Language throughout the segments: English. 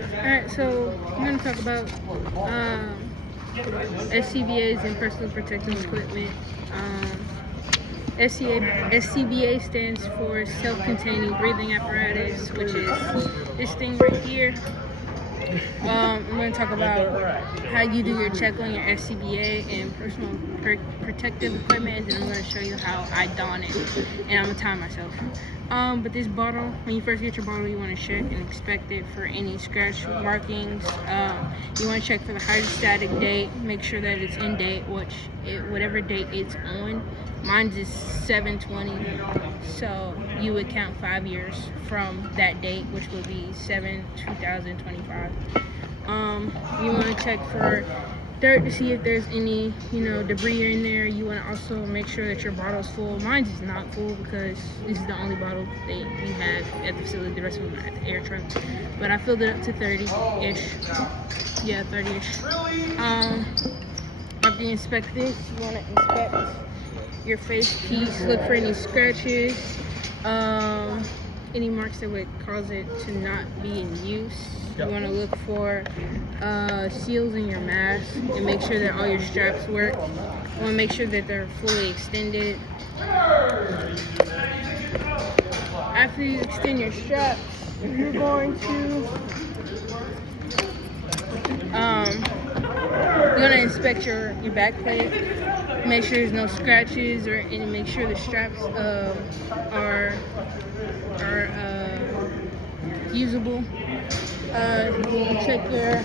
Alright, so I'm going to talk about SCBAs and personal protective equipment. SCBA stands for self-containing breathing apparatus, which is this thing right here. I'm going to talk about how you do your check on your SCBA and personal protective equipment, and then I'm going to show you how I don it, and I'm going to time myself. But this bottle, when you first get your bottle, you want to check and inspect it for any scratch markings. You want to check for the hydrostatic date, make sure that it's in date, whatever date it's on. Mine's is 7/20, so you would count 5 years from that date, which would be 7/2025. You want to check for dirt to see if there's any, debris in there. You want to also make sure that your bottle's full. Mine is not full because this is the only bottle that we have at the facility. The rest of them are at the air truck. But I filled it up to 30-ish. Yeah, 30-ish. After you inspect this, you want to inspect your face piece. Look for any scratches, any marks that would cause it to not be in use. You want to look for seals in your mask and make sure that all your straps work. You want to make sure that they're fully extended. After you extend your straps, you're going to inspect your back plate. Make sure there's no scratches and make sure the straps are usable. Check your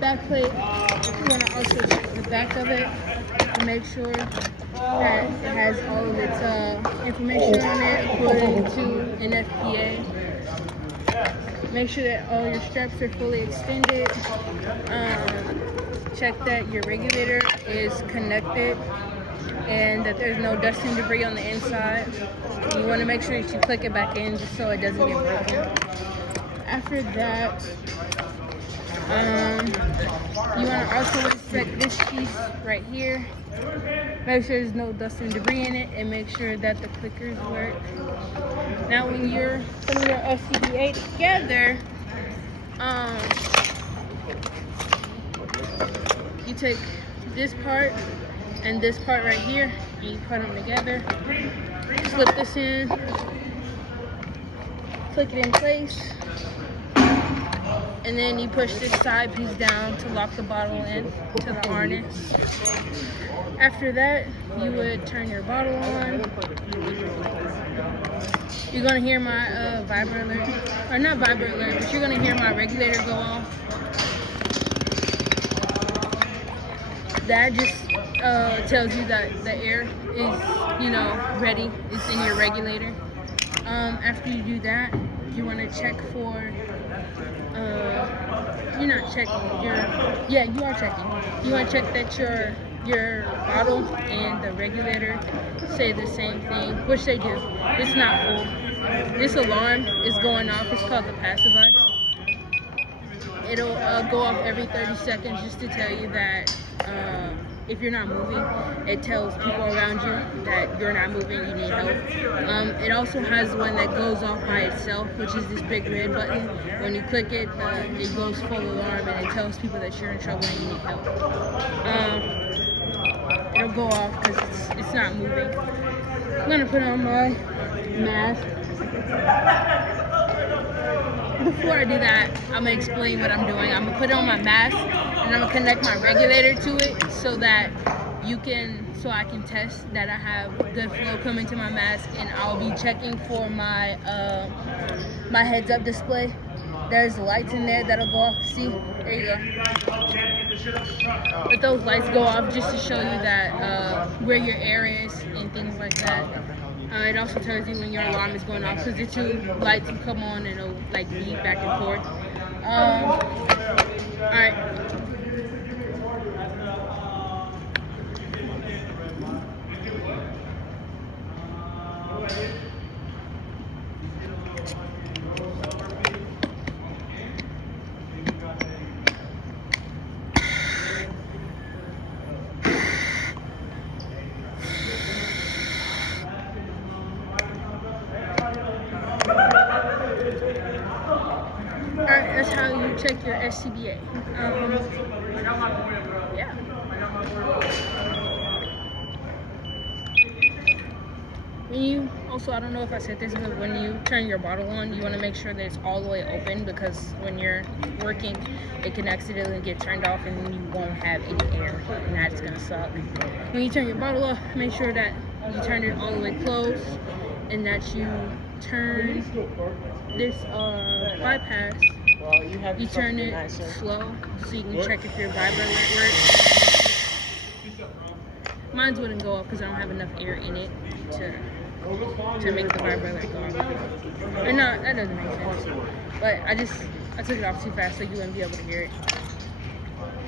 back plate. You want to also check the back of it to make sure that it has all of its information on it according to an FPA. Make sure that all your straps are fully extended. Check that your regulator is connected and that there's no dust and debris on the inside. You want to make sure that you click it back in just so it doesn't get broken. After that, you want to also inspect this piece right here. Make sure there's no dust and debris in it, and make sure that the clickers work. Now, when you're putting your SCBA together, you take this part and this part right here, and you put them together. Slip this in, click it in place, and then you push this side piece down to lock the bottle in to the harness. After that, you would turn your bottle on. You're gonna hear my vibrate alert, or not vibrate alert, but you're gonna hear my regulator go off. That just tells you that the air is, ready. It's in your regulator. After you do that, you want to check for. You're not checking. You are checking. You want to check that your bottle and the regulator say the same thing, which they do. It's not full. This alarm is going off. It's called the passive ice. It'll go off every 30 seconds just to tell you that if you're not moving, it tells people around you that you're not moving, you need help. It also has one that goes off by itself, which is this big red button. When you click it, it goes full alarm and it tells people that you're in trouble and you need help. It'll go off because it's not moving. I'm gonna put on my mask. Before I do that, I'm gonna explain what I'm doing. I'm gonna put on my mask and I'm gonna connect my regulator to it so that I can test that I have good flow coming to my mask, and I'll be checking for my my heads-up display. There's lights in there that'll go off. See, there you go. But those lights go off just to show you that where your air is and things like that. It also tells you when your alarm is going off, because the two lights will come on and it'll like beep back and forth. All right. Alright, that's how you check your SCBA. Yeah. When you also, I don't know if I said this, but when you turn your bottle on, you want to make sure that it's all the way open, because when you're working, it can accidentally get turned off and then you won't have any air, and that's gonna suck. When you turn your bottle off, make sure that you turn it all the way closed and that you turn this bypass. You turn it slow so you can check if your vibrator works. Mine wouldn't go off because I don't have enough air in it to make the vibrator go off. Or no, that doesn't make sense. But I took it off too fast so you wouldn't be able to hear it.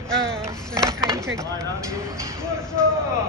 So that's how you check